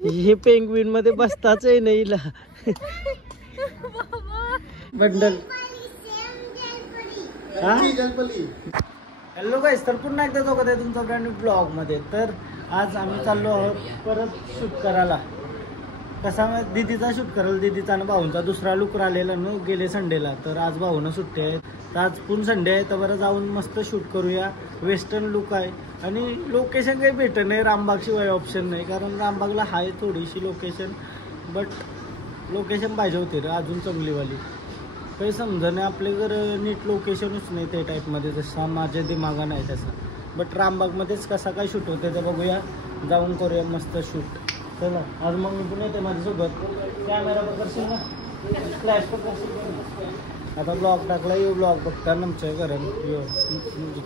हे पेंग्विन मध्ये बसताच आहे नाही बंडल। हॅलो गाईस, तर पुन्हा एकदा स्वागत आहे तुमचं ब्रँड न्यू ब्लॉग मध्ये। तर आज आम्ही चाललो आहोत परत शूट करायला। कसा दीदीचा शूट करायला, दीदीचा आणि भाऊंचा दुसरा लुक राहिलेला न गेले संडेला। तर आज भाऊनं सुट्टी आहे, तर आज पूर्ण संडे आहे, तर बरं जाऊन मस्त शूट करूया। वेस्टर्न लुक आहे आणि लोकेशन काही भेटत नाही रामबाग शिवाय, ऑप्शन नाही, कारण रामबागला आहे थोडीशी लोकेशन, बट लोकेशन पाहिजे होती रे अजून चांगलीवाली। काही समजा नाही आपल्याकडं नीट लोकेशनच नाही ते टाईपमध्ये, जसं माझ्या दिमागा नाही तसं। बट रामबागमध्येच कसा काय शूट होते तर बघूया, जाऊन करूया मस्त शूट। चला आज मग मी पण येते माझ्यासोबत। कॅमेरा पकडशील ना, फ्लॅश पकडशील। आता ब्लॉग टाकला, यो ब्लॉग बघता आमच्या कारण यो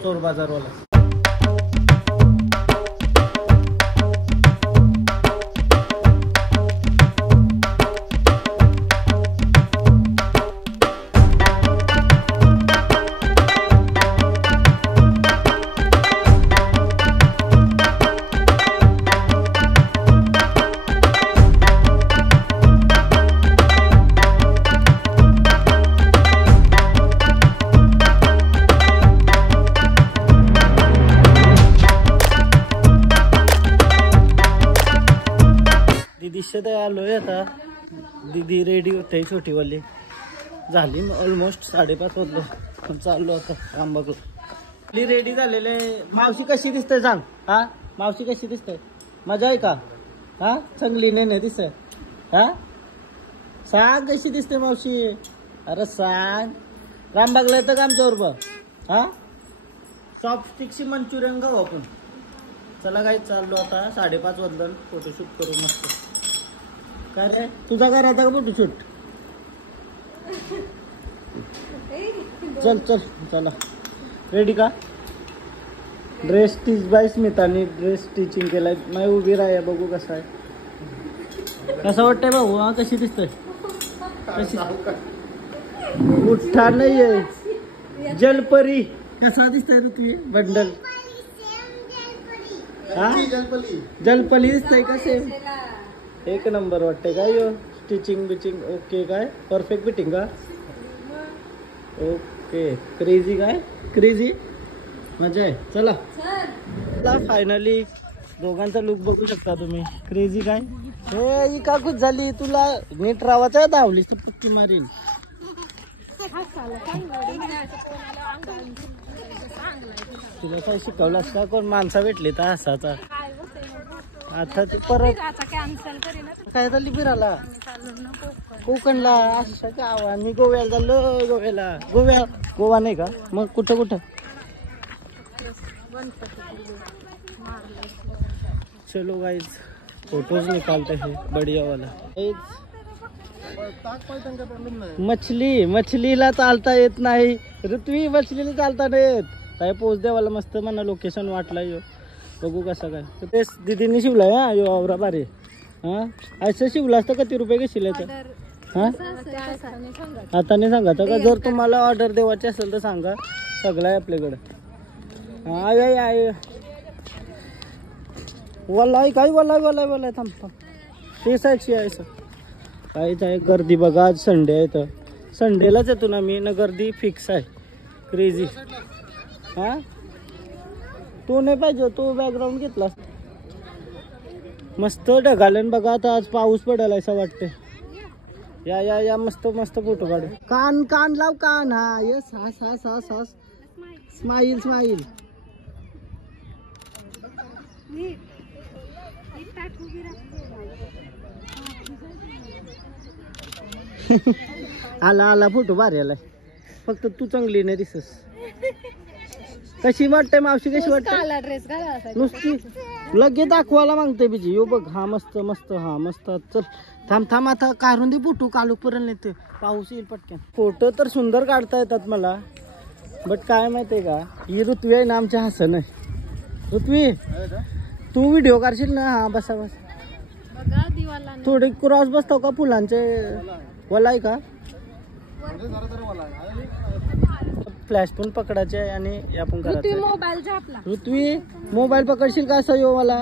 चोर बाजारवाला। दिशेत आलोय आता, दीदी रेडी होते छोटीवाली झाली ऑलमोस्ट 5:30 वाजलो, पण चाललो आता रामबागला। रेडी झालेले। मावशी कशी दिसते सांग? हा मावशी कशी दिसते? मजा आहे का? हा चांगली नाही दिसते? हा सांग कशी दिसते मावशी? अरे सांग। रामबागला येतं का आमच्या बरोबर? हा सॉफ्ट स्टिकची मंचुरियन खाऊ आपण। चला काही चाललो आता, 5:30 वाजलं, फोटोशूट करू मस्त। काय रे तुझा काय राहता का फोटोशूट? चल चल चला, रेडी का? ड्रेस स्टिच बाय स्मितानी ड्रेस स्टिचिंग केलाय। मी उभी राहा, बघू कसा आहे, कसं वाटतंय भाऊ? हा कशी दिसतंय? कशी उठा नाहीये जलपरी, कसा दिसतंय ऋतू? बंडल हा जलपरी दिसतंय कसे? एक नंबर वाटते काय? यो स्टिचिंग बिचिंग ओके काय? परफेक्ट फिटिंग का? ओके। क्रेझी काय? क्रेझी मजा आहे। चला फायनली दोघांचा लुक बघू शकता तुम्ही। क्रेझी काय हे का खुश झाली? तुला नीट रावाचा धावली तू पुक्की मारीन। तुला काय शिकवलास का? कोण माणसा भेटली तर हसाचा? आता ती परत काय झाली फिरायला कोकणला? असं गावा मी गोव्याला झालो, गोवा नाही का? मग कुठं कुठं? चलो गाइस फोटोज निकालते हैं बढ़िया वाला। मछलीला चालता येत नाही ऋत्वी, मछलीला चालता नाही येत काय? पोच द्यावाला मस्त म्हणा लोकेशन वाटला यो, बघू कसं काय। तेच दीदीने शिवलाय हा यो आवरा बारे। हा असं शिवलं असतं किती रुपये घेशील याचं? हा आता नाही सांगायचं का? जर तुम्हाला ऑर्डर द्यावाची असेल तर सांगा, सगळं आहे आपल्याकडे। वल्लाय काय वल्लाय थांब ते सायची आहे सर काहीच आहे। गर्दी बघा, आज संडे आहे तर संडेलाच येतो ना मी ना, गर्दी फिक्स आहे क्रेझी। हा तो नाही पाहिजे, तो बॅकग्राऊंड घेतला मस्त ढगालन बघा। आता आज पाऊस पडेल असं वाटतंय। या या या मस्त मस्त फोटो काढू। कान लाव कान, हा यस हा स्माइल आला फोटो भारी आलाय, फक्त तू चांगली नाही दिसस। कशी वाटते मावशी? कशी वाटते? नुसती लगे दाखवायला मागते बिजी। यो बघ हा मस्त हा मस्त। चल थांब आता काढून दे फोटो, कालू पर्यंत येते पाऊस येईल पटकन। फोटो तर सुंदर काढता येतात मला, बट काय माहितीये का, ही ऋत्वी आहे ना आमच्या हसन आहे। ऋत्वी तू व्हिडिओ काढशील ना? हा बसा थोडे क्रॉस बसतो का फुलांचे? वला आहे का? फ्लॅश पण पकडायचे आहे आणि आपण करायचं। ऋत्वी मोबाईल पकडशील का? असं यो मला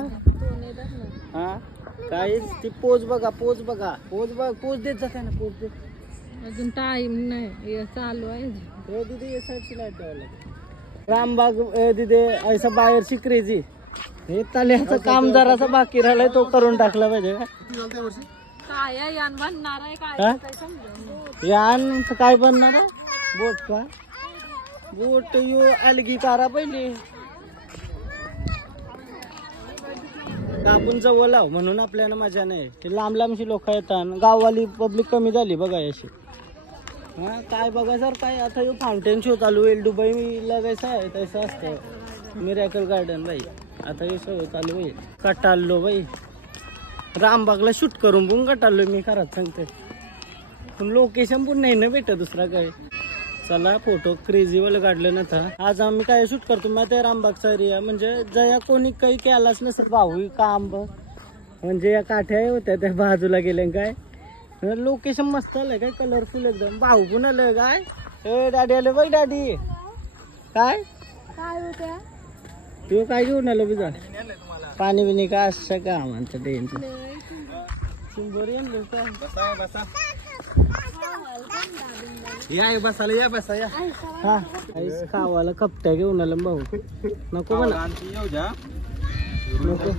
हा काय ती पोज बघा पोज देत जाते ना पोज देत. अजून टाइम नाही चालू आहे. दीदी ये साईडची लाईट ठेवायला रामबाग दीदी ऐसा बाहेरची क्रेझी. हे तल्याचं काम जरासा बाकी राहिलाय तो करून टाकला पाहिजे. काय यान बनणार आहे काय यान काय बनणार आहे? बोट का बोट यो अलगी कारा पहिले कापून जवळ लाव म्हणून आपल्याला मजा नाही. ते लांब लांबची लोक येतात गाववाली पब्लिक कमी झाली बघा अशी. हा काय बघा सर काय आता यो फाउंटेन शो चालू होईल दुबईला कैसा आहे तसं असतं मिरॅकल गार्डन बाई. आता हे शो चालू होईल. कटाळलो बाई रामबागला शूट करून पण कटाळलो मी खरंच सांगते. पण लोकेशन पण नाही ना भेटत दुसरा काय. चला फोटो क्रेझी वाले काढले ना था. आज आम्ही काय शूट करतो मग त्या रामबागचा एरिया म्हणजे जया कोणी काही केलाच नसेल भाऊ काम म्हणजे या काठ्या होत्या त्या बाजूला गेल्या काय. लोकेशन मस्त आलंय काय कलरफुल एकदम. भाऊ पण आलं काय डॅडी आलं बघ डॅडी काय काय होत्या तू काय घेऊन आलं बिजा पाणी बिणी का असं का म्हणतं टेन्शन बरी या बसायला या बसा या. हा खावाला कपट्या घेऊन आलं भाऊ नको म्हणा नको.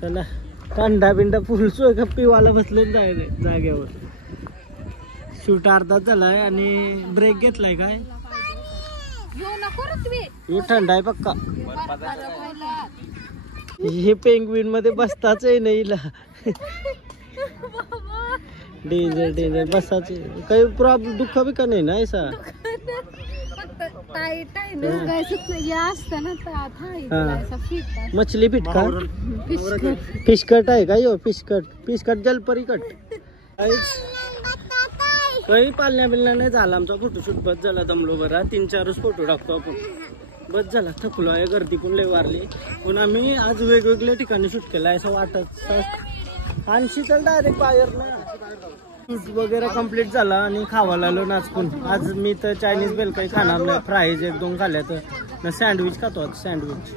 चला थंडा बिंडा फुल सोय का पिवाला बसलं जागेवर. शूट अर्धा झालाय आणि ब्रेक घेतलाय काय. हे थंड आहे पक्का. हे पेंग्विन मध्ये बसताच आहे नाही डेंजर बसाच काही प्रॉब्लेम दुःख बी का नाही ना ऐसा. मछली फिट का फिशकट आहे का यो फिशकट जलपरी कट काही पालण्या बिलण्या नाही झाला. आमचा फोटोशूट बस झाला दमलो बरा 3-4 फोटो टाकतो आपण बस झाला. थकलो आहे गर्दी पण लय वारली पण आम्ही आज वेगवेगळ्या ठिकाणी शूट केला असं वाटत. आणि शीतल डायरेक्ट बाहेर ना शूट वगैरे कम्प्लीट झाला आणि खावायला आलो नाचपून. आज मी तर चायनीज बेल काही खाणार नाही. फ्राईज 1-2 खाल्ल्या तर सँडविच खातो आज सँडविच.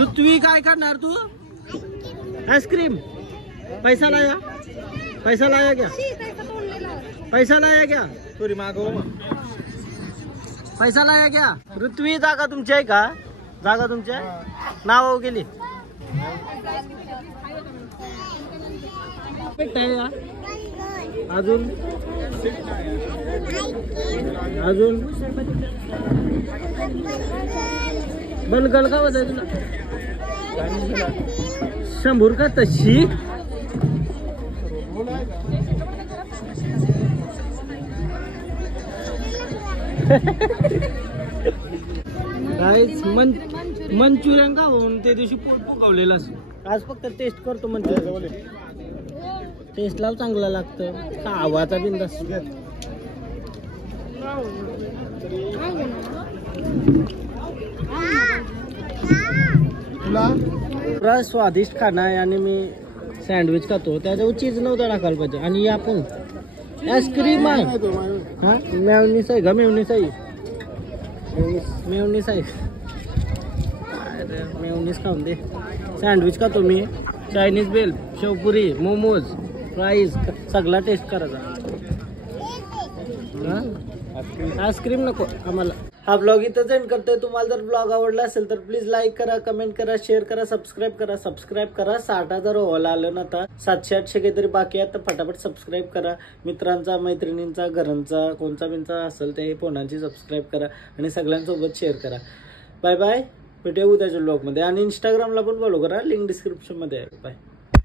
ऋत्वी काय खाणार तू आईस्क्रीम. पैसा लाया क्या थोडी मागो पैसा लाया क्या. ऋत्वी जागा तुमची आहे का जागा तुमच्या नाव गेली अजून बनगल का बघाय तुला 100 का तशी. मंचुरियन का होऊन त्या दिवशी पोट पोकावलेलं असं. आज फक्त टेस्ट करतो मंचुरियन. टेस्टला चांगला लागतं खावाचा बिंदास. तुला स्वादिष्ट खाना आहे आणि मी सँडविच खातो त्याच्यावर चीज नव्हतं टाकायला पाहिजे. आणि आपण आईस्क्रीम आहे हा मेवनीस आहे का मेवनीस आहे मेवनीस खाऊन दे. सँडविच खातो मी चायनीज बेल शेवपुरी मोमोज फ्राईज सगळा टेस्ट करायचा. आईस्क्रीम नको आम्हाला. हा ब्लॉग इथंच एंड करतोय. तुम्हाला जर ब्लॉग आवडला असेल तर प्लीज लाईक करा कमेंट करा शेअर करा सबस्क्राईब करा. 60,000 व्हायला आलं ना आता 700-800 काहीतरी बाकी आहेत तर फटाफट सबस्क्राईब करा. मित्रांचा मैत्रिणींचा घरांचा कोणचा बिनचा असेल ते फोनांची सबस्क्राईब करा आणि सगळ्यांसोबत शेअर करा. बाय बाय भेटूया उद्याच्या ब्लॉगमध्ये आणि इंस्टाग्रामला पण फॉलो करा लिंक डिस्क्रिप्शनमध्ये आहे. बाय.